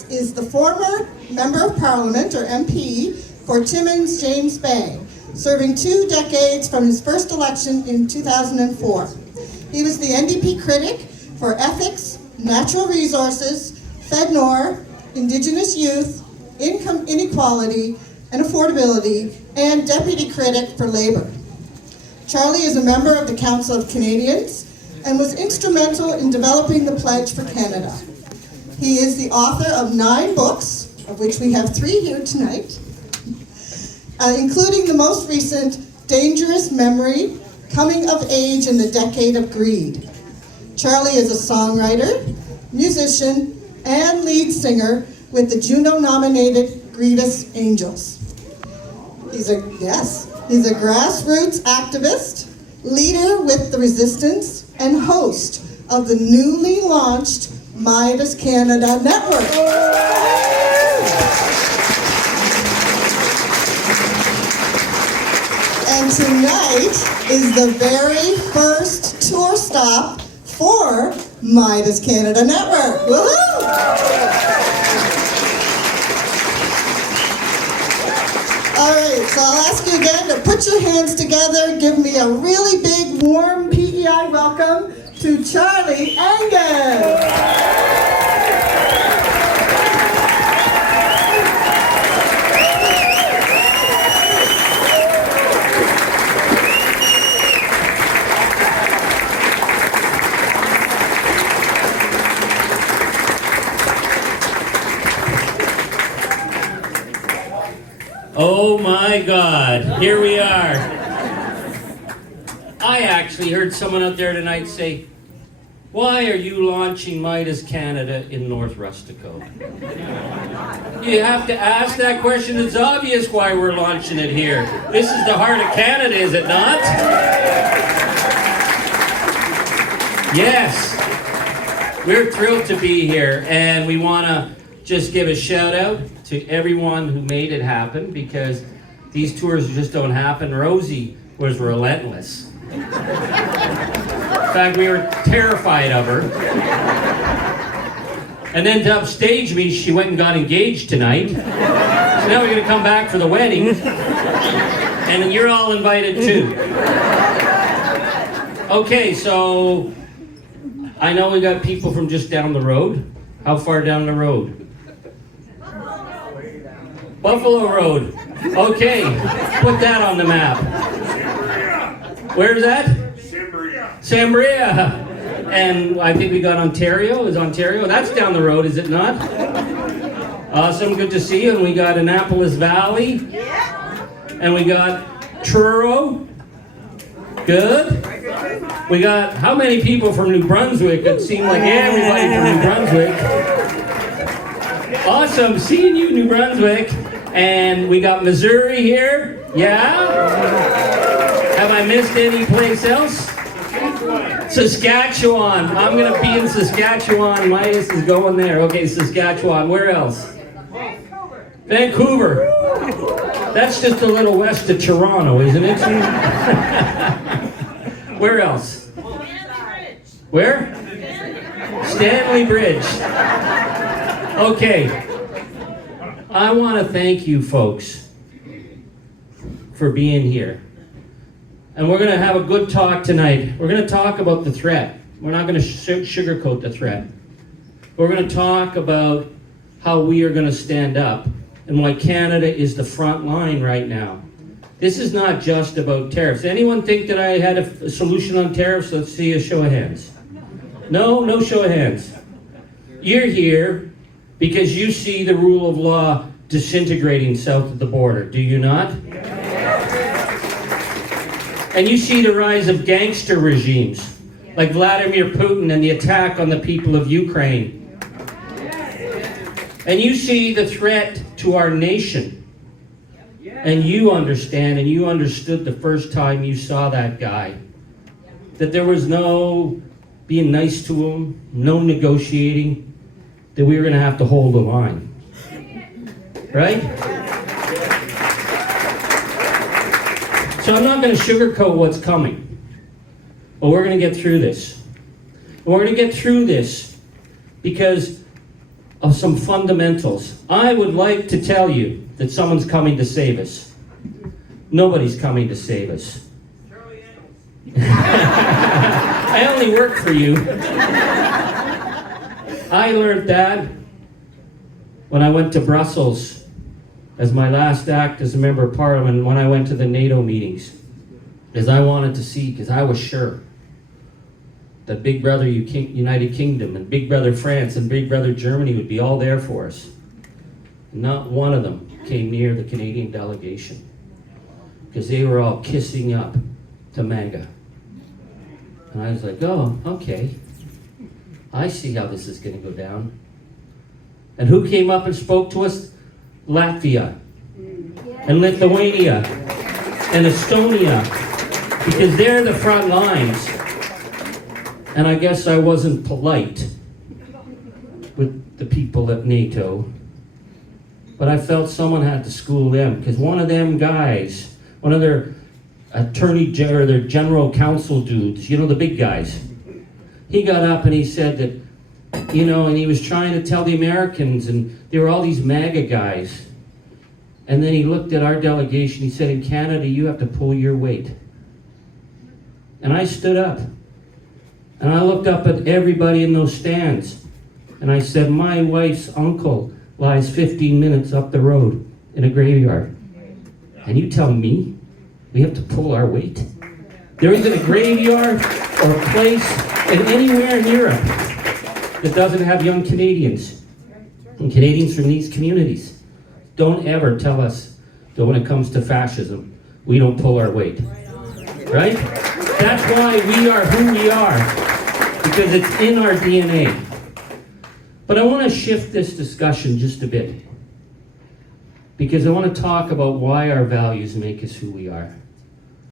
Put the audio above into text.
us is the former Member of Parliament, or MP, for Timmins James Bay, serving 2 decades from his first election in 2004. He was the NDP critic for ethics, natural resources, FedNor, Indigenous youth, income inequality and affordability, and deputy critic for Labour. Charlie is a member of the Council of Canadians and was instrumental in developing the Pledge for Canada. He is the author of 9 books, of which we have 3 here tonight, including the most recent, Dangerous Memory, Coming of Age in the Decade of Greed. Charlie is a songwriter, musician, and lead singer with the Juno-nominated Grievous Angels. He's a grassroots activist, leader with the Resistance, and host of the newly launched Midas Canada Network. And tonight is the very first tour stop for Midas Canada Network. Woohoo! All right, so I'll ask you again to put your hands together, give me a really big, warm PEI welcome to Charlie Angus. Oh my God, here we are. I actually heard someone out there tonight say, why are you launching Midas Canada in North Rustico? You have to ask that question. It's obvious why we're launching it here. This is the heart of Canada, is it not? Yes, we're thrilled to be here, and we want to just give a shout out to everyone who made it happen, because these tours just don't happen. Rosie was relentless. In fact, we were terrified of her. And then to upstage me, she went and got engaged tonight. So now we're going to come back for the wedding. And you're all invited too. Okay, so I know we got people from just down the road. How far down the road? Buffalo Road. Okay, put that on the map. Where's that? Sambria. And I think we got Ontario. Is Ontario? That's down the road, is it not? Awesome, good to see you. And we got Annapolis Valley. And we got Truro. Good. We got, how many people from New Brunswick? It seemed like everybody from New Brunswick. Awesome, seeing you, New Brunswick. And we got Missouri here. Yeah? Have I missed any place else? Saskatchewan. I'm going to be in Saskatchewan. Midas is going there. Okay, Saskatchewan. Where else? Vancouver. That's just a little west of Toronto, isn't it? Where else? Where? Stanley Bridge. Okay. I want to thank you folks for being here. And we're going to have a good talk tonight. We're going to talk about the threat. We're not going to sugarcoat the threat. We're going to talk about how we are going to stand up and why Canada is the front line right now. This is not just about tariffs. Anyone think that I had a solution on tariffs? Let's see a show of hands. No show of hands. You're here because you see the rule of law disintegrating south of the border, do you not? And you see the rise of gangster regimes, like Vladimir Putin and the attack on the people of Ukraine. And you see the threat to our nation. And you understand, and you understood the first time you saw that guy, that there was no being nice to him, no negotiating, that we were going to have to hold the line. Right? So I'm not going to sugarcoat what's coming, but we're going to get through this. And we're going to get through this because of some fundamentals. I would like to tell you that someone's coming to save us. Nobody's coming to save us. I only work for you. I learned that when I went to Brussels as my last act as a member of Parliament, when I went to the NATO meetings, because I wanted to see, because I was sure that Big Brother United Kingdom and Big Brother France and Big Brother Germany would be all there for us. Not one of them came near the Canadian delegation, because they were all kissing up to MAGA. And I was like, oh, okay. I see how this is going to go down. And who came up and spoke to us? Latvia and Lithuania and Estonia, because they're the front lines. And I guess I wasn't polite with the people at NATO, but I felt someone had to school them, because one of them guys, one of their their general counsel dudes, you know, the big guys, he got up and he said that, you know, and he was trying to tell the Americans, and there were all these MAGA guys. And then he looked at our delegation, he said, in Canada, you have to pull your weight. And I stood up. And I looked up at everybody in those stands. And I said, my wife's uncle lies 15 minutes up the road in a graveyard. And you tell me we have to pull our weight? There isn't a graveyard or a place anywhere in Europe that doesn't have young Canadians and Canadians from these communities. Don't ever tell us that when it comes to fascism, we don't pull our weight. Right? That's why we are who we are, because it's in our DNA. But I want to shift this discussion just a bit, because I want to talk about why our values make us who we are.